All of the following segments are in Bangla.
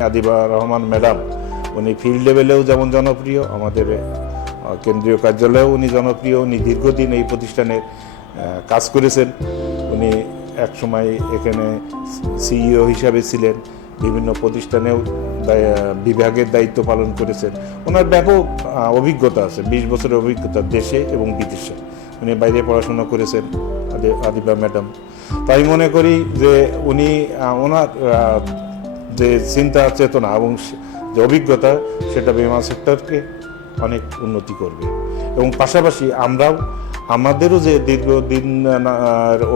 আদিবা রহমান ম্যাডাম, উনি ফিল্ড লেভেলেও যেমন জনপ্রিয়, আমাদের কেন্দ্রীয় কার্যালয়েও উনি জনপ্রিয়, উনি দীর্ঘদিন এই প্রতিষ্ঠানে কাজ করেছেন। উনি একসময় এখানে সিইও হিসাবে ছিলেন, বিভিন্ন প্রতিষ্ঠানেও বিভাগের দায়িত্ব পালন করেছেন। ওনার ব্যাপক অভিজ্ঞতা আছে, বিশ বছরের অভিজ্ঞতা দেশে এবং বিদেশে। উনি বাইরে পড়াশোনা করেছেন, আদি- আদিবা ম্যাডাম। তাই মনে করি যে উনি ওনার যে চিন্তা, চেতনা এবং যে অভিজ্ঞতা, সেটা বিমা সেক্টরকে অনেক উন্নতি করবে। এবং পাশাপাশি আমরাও, আমাদেরও যে দীর্ঘদিন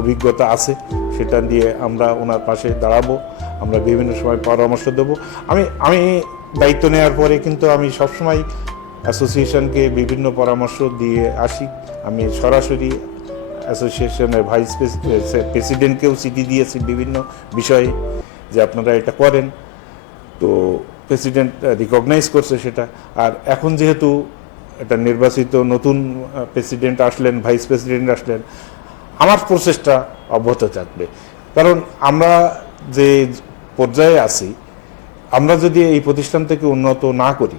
অভিজ্ঞতা আছে, সেটা দিয়ে আমরা ওনার পাশে দাঁড়াবো, আমরা বিভিন্ন সময় পরামর্শ দেব। আমি আমি দায়িত্ব নেওয়ার পরে কিন্তু আমি সবসময় অ্যাসোসিয়েশনকে বিভিন্ন পরামর্শ দিয়ে আসি। আমি সরাসরি অ্যাসোসিয়েশনের ভাইস প্রেসিডেন্টকেও চিঠি দিয়েছি বিভিন্ন বিষয়ে যে আপনারা এটা করেন। তো প্রেসিডেন্ট রিকগনাইজ করছে সেটা। আর এখন যেহেতু এটা নির্বাচিত নতুন প্রেসিডেন্ট আসলেন, ভাইস প্রেসিডেন্ট আসলেন, আমার প্রচেষ্টা অব্যাহত থাকবে। কারণ আমরা যে পর্যায়ে আছি, আমরা যদি এই প্রতিষ্ঠান থেকে উন্নত না করি,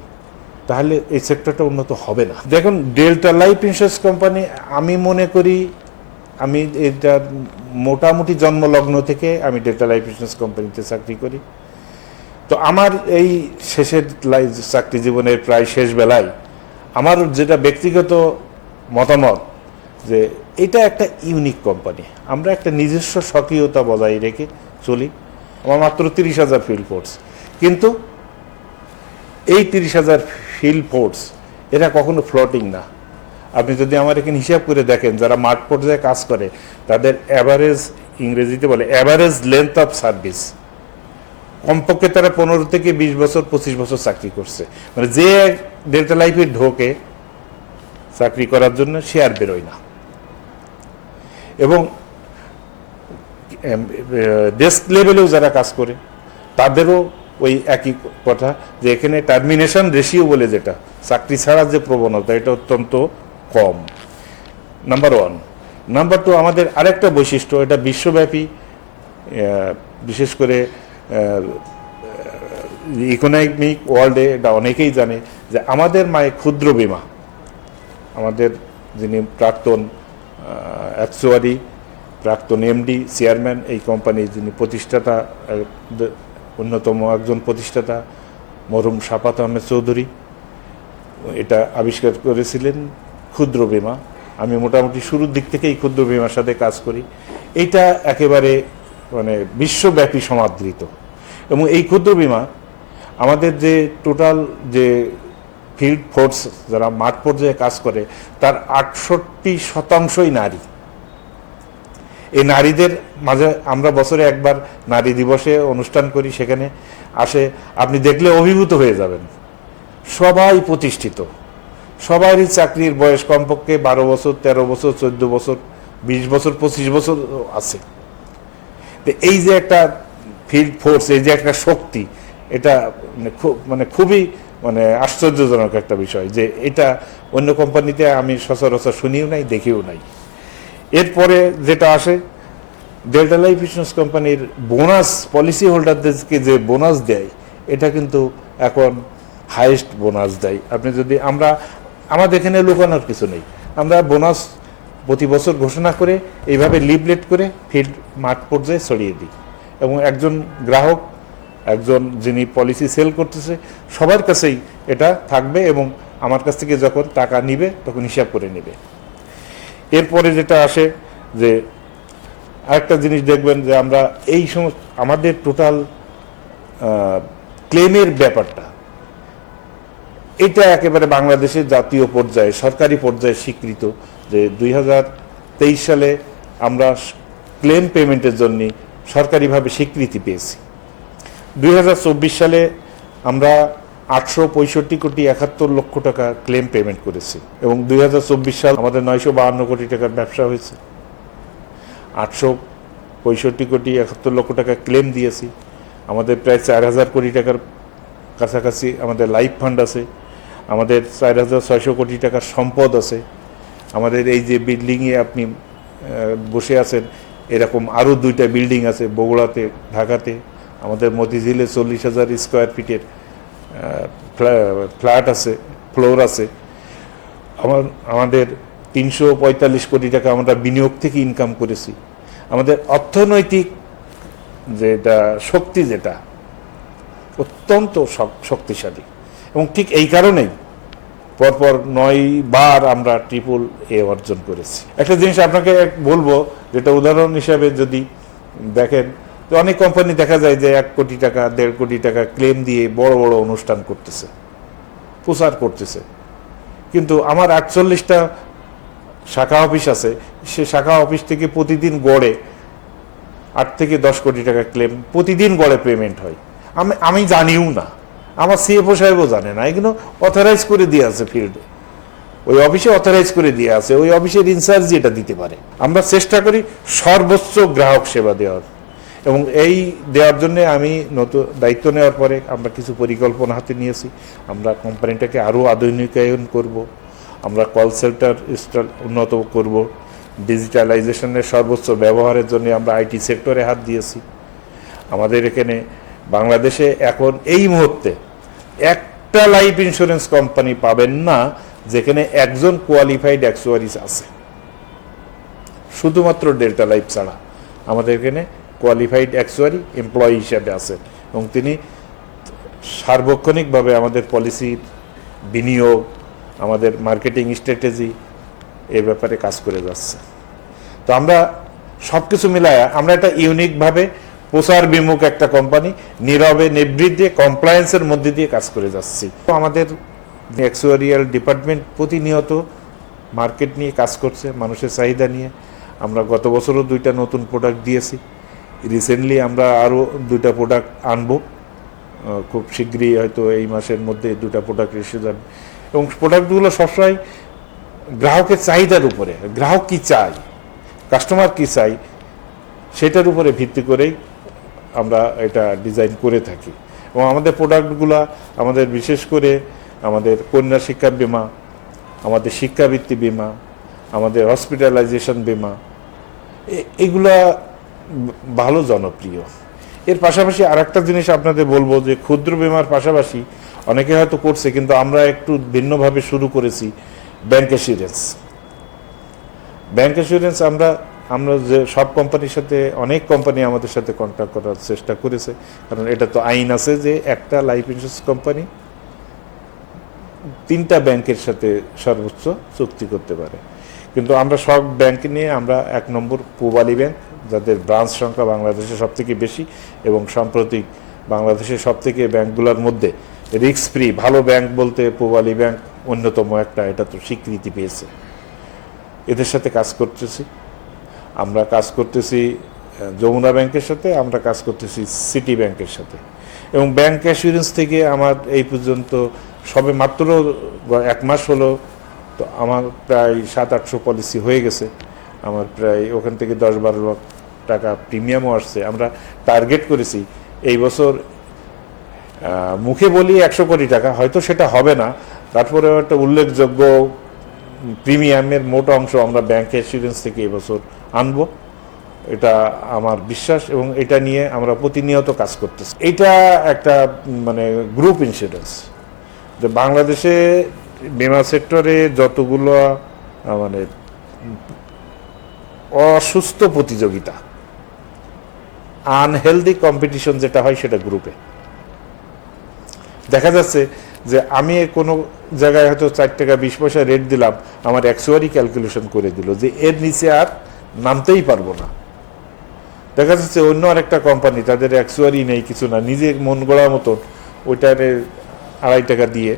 তাহলে এই সেক্টরটা উন্নত হবে না। দেখুন, ডেল্টা লাইফ ইন্স্যুরেন্স কোম্পানি, আমি মনে করি আমি এটা মোটামুটি জন্মলগ্ন থেকে আমি ডেল্টা লাইফ ইন্স্যুরেন্স কোম্পানিতে চাকরি করি। তো আমার এই শেষের লাইফ চাকরি জীবনের প্রায় শেষ বেলায় আমার যেটা ব্যক্তিগত মতামত যে এটা একটা ইউনিক কোম্পানি আমরা একটা নিজস্ব সক্রিয়তা বজায় রেখে চলি। আমার মাত্র তিরিশ হাজার ফিল্ড ফোর্স কিন্তু এই তিরিশ হাজার ফিল্ড ফোর্স এটা কখনো ফ্লোটিং না। আপনি যদি আমার এখানে হিসাব করে দেখেন, যারা মাঠ পর্যায়ে কাজ করে, তাদের অ্যাভারেজ ইংরেজিতে বলে অ্যাভারেজ লেন্থ অফ সার্ভিস কমপক্ষে তারা পনেরো থেকে বিশ বছর, পঁচিশ বছর চাকরি করছে। মানে যে ডেল্টা লাইফে ঢোকে চাকরি করার জন্য, সে আর বেরোয় না। এবং ডেস্ক লেভেলেও যারা কাজ করে, তাদেরও ওই একই কথা যে এখানে টার্মিনেশন রেশিও বলে যেটা। চাকরি ছাড়ার যে প্রবণতা, এটা অত্যন্ত কম। নাম্বার ওয়ান নাম্বার টু আমাদের আরেকটা বৈশিষ্ট্য, এটা বিশ্বব্যাপী বিশেষ করে ইকোনমিক ওয়ার্ল্ডে এটা অনেকেই জানে যে আমাদের মায়ে ক্ষুদ্র বিমা। আমাদের যিনি প্রাক্তন অ্যাকচুয়ারি প্রাক্তন এমডি চেয়ারম্যান এই কোম্পানির যিনি প্রতিষ্ঠাতা অন্যতম একজন প্রতিষ্ঠাতা মরুম শাপাত আহমেদ চৌধুরী, এটা আবিষ্কার করেছিলেন ক্ষুদ্র বিমা। আমি মোটামুটি শুরুর দিক থেকেই ক্ষুদ্র বিমার সাথে কাজ করি। এটা একেবারে মানে বিশ্বব্যাপী সমাদৃত। এবং এই ক্ষুদ্র বিমা আমাদের যে টোটাল যে ফিল্ড ফোর্স যারা মাঠ পর্যায়ে কাজ করে, তার আটষট্টি শতাংশই নারী। এই নারীদের মাঝে আমরা বছরে একবার নারী দিবসে অনুষ্ঠান করি, সেখানে আসে, আপনি দেখলে অভিভূত হয়ে যাবেন। সবাই প্রতিষ্ঠিত। সবারই চাকরির বয়স কমপক্ষে বারো বছর, তেরো বছর, চোদ্দ বছর, বিশ বছর, পঁচিশ বছর আছে। তো এই যে একটা ফিল্ড ফোর্স এই যে একটা শক্তি, এটা মানে খুব মানে খুবই মানে আশ্চর্যজনক একটা বিষয় যে এটা অন্য কোম্পানিতে আমি সচরাচর শুনিও নাই, দেখিও নাই। এরপরে যেটা আসে ডেল্টা লাইফ ইন্স্যুরেন্স কোম্পানির বোনাস পলিসি হোল্ডারদেরকে যে বোনাস দেয়, এটা কিন্তু এখন হাইয়েস্ট বোনাস দেয়। আপনি যদি আমরা আমাদের এখানে লুকানোর কিছু নেই। আমরা বোনাস প্রতি বছর ঘোষণা করে এইভাবে লিভলেট করে ফিল্ড মাঠ পর্যায়ে ছড়িয়ে দিই। এবং একজন গ্রাহক, একজন যিনি পলিসি সেল করতেছে, সবার কাছেই এটা থাকবে এবং আমার কাছ থেকে যখন টাকা নিবে, তখন হিসাব করে নেবে। এরপরে যেটা আসে যে আরেকটা জিনিস দেখবেন যে আমরা এই সমস্ত, আমাদের টোটাল ক্লেমের ব্যাপারটা এটা একেবারে বাংলাদেশের জাতীয় পর্যায়ে, সরকারি পর্যায়ে স্বীকৃত যে দুই হাজার তেইশ সালে আমরা ক্লেম পেমেন্টের জন্য সরকারিভাবে স্বীকৃতি পেয়েছি। দুই হাজার চব্বিশ সালে আমরা আটশো পঁয়ষট্টি কোটি একাত্তর লক্ষ টাকা ক্লেম পেমেন্ট করেছি এবং দুই হাজার চব্বিশ সাল আমাদের নয়শো বাহান্ন কোটি টাকার ব্যবসা হয়েছে। আটশো পঁয়ষট্টি কোটি একাত্তর লক্ষ টাকা ক্লেম দিয়েছি। আমাদের প্রায় চার হাজার কোটি টাকার কাছাকাছি আমাদের লাইফ ফান্ড আছে। আমাদের চার হাজার ছয়শো কোটি টাকার সম্পদ আছে। আমাদের এই যে বিল্ডিংয়ে আপনি বসে আছেন, এরকম আরও দুইটা বিল্ডিং আছে, বগুড়াতে, ঢাকাতে। আমাদের মতিঝিলে চল্লিশ হাজার স্কোয়ার ফিটের ফ্ল্যাট আছে ফ্লোর আছে। আমার, আমাদের তিনশো পঁয়তাল্লিশ কোটি টাকা আমরা বিনিয়োগ থেকে ইনকাম করেছি। আমাদের অর্থনৈতিক যেটা শক্তি যেটা, অত্যন্ত শক- শক্তিশালী। এবং ঠিক এই কারণেই পরপর নয় বার আমরা ট্রিপল এ অর্জন করেছি। একটা জিনিস আপনাকে বলব, যেটা উদাহরণ হিসাবে যদি দেখেন, তো অনেক কোম্পানি দেখা যায় যে এক কোটি টাকা, দেড় কোটি টাকা ক্লেম দিয়ে বড় বড় অনুষ্ঠান করতেছে, প্রচার করতেছে। কিন্তু আমার আটচল্লিশটা শাখা অফিস আছে, সে শাখা অফিস থেকে প্রতিদিন গড়ে আট থেকে দশ কোটি টাকা ক্লেম প্রতিদিন গড়ে পেমেন্ট হয়। আমি আমি জানিও না। আমার সিএফও সাহেবও জানে না, এগুলো অথরাইজ করে দিয়ে আছে ফিল্ডে ওই অফিসে অথরাইজ করে দিয়ে আছে, ওই অফিসের ইনচার্জ এটা দিতে পারে। আমরা চেষ্টা করি সর্বোচ্চ গ্রাহক সেবা দেওয়ার। এবং এই দেওয়ার জন্য আমি নতুন দায়িত্ব নেওয়ার পরে আমরা কিছু পরিকল্পনা হাতে নিয়েছি। আমরা কোম্পানিটাকে আরও আধুনিকায়ন করব। আমরা কল সেন্টার ইনস্টল উন্নত করব। ডিজিটালাইজেশনের সর্বোচ্চ ব্যবহারের জন্য আমরা আইটি সেক্টরে হাত দিয়েছি। আমাদের এখানে বাংলাদেশে এখন এই মুহূর্তে একটা লাইফ ইন্স্যুরেন্স কোম্পানি পাবেন না, যেখানে একজন কোয়ালিফাইড অ্যাকচুয়ারিজ আছে। শুধুমাত্র ডেল্টা লাইফ ছাড়া। আমাদের এখানে কোয়ালিফাইড অ্যাকচুয়ারি এমপ্লয়ি হিসাবে আছেন এবং তিনি সার্বক্ষণিকভাবে আমাদের পলিসির বিনিয়োগ, আমাদের মার্কেটিং স্ট্র্যাটেজি এ ব্যাপারে কাজ করে যাচ্ছে। তো আমরা সব কিছু মিলায়া আমরা একটা ইউনিকভাবে প্রচার বিমুখ একটা কোম্পানি নীরবে নিবৃত্তে কমপ্লায়েন্সের মধ্যে দিয়ে কাজ করে যাচ্ছি। আমাদের অ্যাকচুয়ারিয়াল ডিপার্টমেন্ট প্রতিনিয়ত মার্কেট নিয়ে কাজ করছে, মানুষের চাহিদা নিয়ে। আমরা গত বছরও দুইটা নতুন প্রোডাক্ট দিয়েছি। রিসেন্টলি আমরা আরও দুইটা প্রোডাক্ট আনব। খুব শীঘ্রই হয়তো এই মাসের মধ্যে দুটা প্রোডাক্ট এসে যাবে। এবং প্রোডাক্টগুলো সবসময় গ্রাহকের চাহিদার উপরে, গ্রাহক কি চায় কাস্টমার কি চাই সেটার উপরে ভিত্তি করেই আমরা এটা ডিজাইন করে থাকি। এবং আমাদের প্রোডাক্টগুলো আমাদের বিশেষ করে আমাদের কন্যা শিক্ষা বিমা, আমাদের শিক্ষাবৃত্তি বিমা, আমাদের হসপিটালাইজেশন বিমা এগুলা ভালো জনপ্রিয়। এর পাশাপাশি আরেকটা জিনিস আপনাদের বলব যে, ক্ষুদ্র বিমার পাশাপাশি অনেকে হয়তো করছে, কিন্তু আমরা একটু ভিন্নভাবে শুরু করেছি ব্যাংক অ্যাসিউরেন্স ব্যাংক অ্যাসিউরেন্স আমরা আমরা যে সব কোম্পানির সাথে, অনেক কোম্পানি আমাদের সাথে কন্ট্যাক্ট করার চেষ্টা করেছে। কারণ এটা তো আইন আছে যে একটা লাইফ ইন্স্যুরেন্স কোম্পানি তিনটা ব্যাংকের সাথে সর্বোচ্চ চুক্তি করতে পারে। কিন্তু আমরা সব ব্যাংক নিয়ে আমরা এক নম্বর পূবালী ব্যাংক যাদের ব্রাঞ্চ সংখ্যা বাংলাদেশে সব থেকে বেশি এবং সাম্প্রতিক বাংলাদেশের সব থেকে ব্যাংকগুলোর মধ্যে রিস্ক ফ্রি ভালো ব্যাংক বলতে পূবালী ব্যাংক অন্যতম একটা, এটা তো স্বীকৃতি পেয়েছে। এদের সাথে কাজ করতেছি। আমরা কাজ করতেছি যমুনা ব্যাংকের সাথে, আমরা কাজ করতেছি সিটি ব্যাংকের সাথে। এবং ব্যাংক অ্যাসুরেন্স থেকে আমার এই পর্যন্ত সবে মাত্র এক মাস হলো, তো আমার প্রায় সাত, আটশো পলিসি হয়ে গেছে। আমার প্রায় ওখান থেকে দশ, বারো লাখ টাকা প্রিমিয়ামও আসছে। আমরা টার্গেট করেছি। এই বছর মুখে বলি একশো কোটি টাকা, হয়তো সেটা হবে না। তারপরে একটা উল্লেখযোগ্য প্রিমিয়ামের মোট অংশ আমরা ব্যাংক অ্যাসুরেন্স থেকে এবছর আনব। এটা আমার বিশ্বাস এবং এটা নিয়ে আমরা প্রতিনিয়ত কাজ করতেছি। এটা একটা মানে গ্রুপ ইন্স্যুরেন্স যে বাংলাদেশে বিমা সেক্টরে যতগুলো মানে অসুস্থ প্রতিযোগিতা আনহেলদি কম্পিটিশন যেটা হয় সেটা গ্রুপে দেখা যাচ্ছে যে আমি কোনো জায়গায় হয়তো চার টাকা, বিশ পয়সা রেট দিলাম, আমার একশোয়ারি ক্যালকুলেশন করে দিল যে এর নিচে আর নামতেই পারব না। দেখা যাচ্ছে অন্য আরেকটা কোম্পানি তাদের একশোয়ারি নেই কিছু না নিজে মন গড়া মতন ওইটারে আড়াই টাকা দিয়ে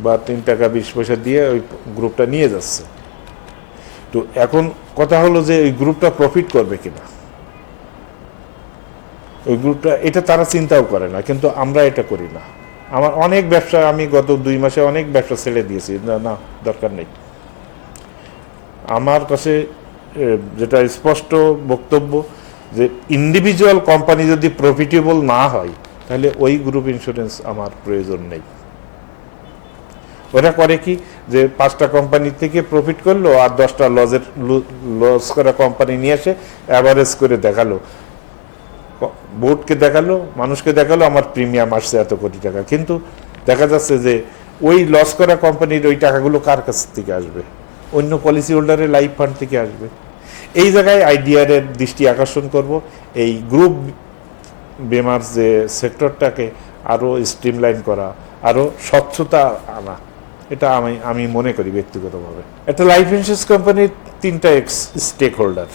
বা তিন টাকা, বিশ পয়সা দিয়ে ওই গ্রুপটা নিয়ে যাচ্ছে। তো এখন কথা হলো যে ওই গ্রুপটা প্রফিট করবে কিনা। ওই গ্রুপটা, এটা তারা চিন্তাও করে না, কিন্তু আমরা এটা করি না। আমার অনেক ব্যবসা, আমি গত দুই মাসে অনেক ব্যবসা ছেড়ে দিয়েছি। না না, দরকার নেই। আমার কাছে যেটা স্পষ্ট বক্তব্য যে ইন্ডিভিজুয়াল কোম্পানি যদি প্রফিটেবল না হয়, তাহলে ওই গ্রুপ ইন্স্যুরেন্স আমার প্রয়োজন নেই। ওরা করে কি যে পাঁচটা কোম্পানি থেকে প্রফিট করল আর দশটা লজের লস করা কোম্পানি নিয়ে এসে অ্যাভারেজ করে দেখাল। বোর্ডকে দেখাল, মানুষকে দেখাল, আমার প্রিমিয়াম আসছে এত কোটি টাকা। কিন্তু দেখা যাচ্ছে যে ওই লস করা কোম্পানির ওই টাকাগুলো কার কাছ থেকে আসবে? অন্য পলিসি হোল্ডারের লাইফ ফান্ড থেকে আসবে। এই জায়গায় আইডিআর এর দৃষ্টি আকর্ষণ করব। এই গ্রুপ বেমার যে সেক্টরটাকে আরও স্ট্রিমলাইন করা আরও স্বচ্ছতা আনা, এটা আমি আমি মনে করি ব্যক্তিগতভাবে। একটা লাইফ ইন্স্যুরেন্স কোম্পানির তিনটা ex stakeholder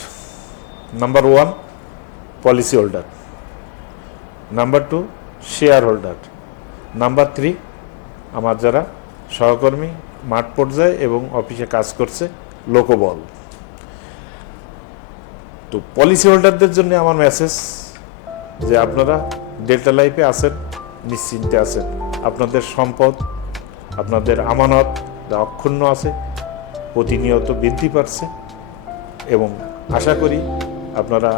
number one policyholder number two shareholder number three আমার যারা সহকর্মী মাঠ পর্যায়ে এবং অফিসে কাজ করছে লোকবল। তো পলিসি হোল্ডারদের জন্য আমার মেসেজ যে আপনারা ডেল্টা লাইফে আছেন, নিশ্চিন্তে আছেন। আপনাদের সম্পদ, আপনাদের আমানত অক্ষুণ্ণ আছে, প্রতিনিয়ত বৃদ্ধি পাচ্ছে এবং আশা করি আপনারা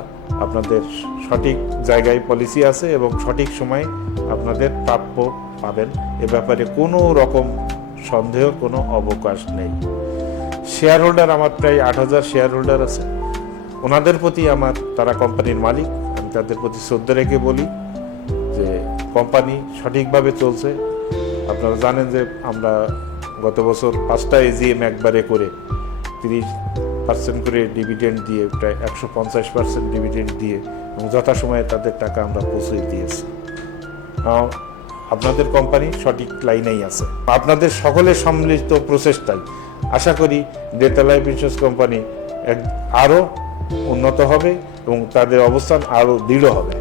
আপনাদের সঠিক জায়গায় পলিসি আছে এবং সঠিক সময়ে আপনাদের প্রাপ্য পাবেন। এ ব্যাপারে কোনো রকম সন্দেহ কোনো অবকাশ নেই। শেয়ার হোল্ডার আমার প্রায় আট হাজার শেয়ার হোল্ডার আছে। ওনাদের প্রতি আমার, তারা কোম্পানির মালিক, আমি তাদের প্রতি শ্রদ্ধা রেখে বলি যে কোম্পানি সঠিকভাবে চলছে। আপনারা জানেন যে আমরা গত বছর পাঁচটা এজিএম একবারে করে তিরিশ পার্সেন্ট করে ডিভিডেন্ড দিয়ে, প্রায় একশো পঞ্চাশ পার্সেন্ট ডিভিডেন্ড দিয়ে এবং যথাসময়ে তাদের টাকা আমরা পৌঁছে দিয়েছি। আপনাদের কোম্পানি সঠিক লাইনেই আছে। আপনাদের সকলের সম্মিলিত প্রচেষ্টায় আশা করি ডেটা লাইফ ইন্স্যুরেন্স কোম্পানি এক আরও উন্নত হবে এবং তাদের অবস্থান আরও দৃঢ় হবে।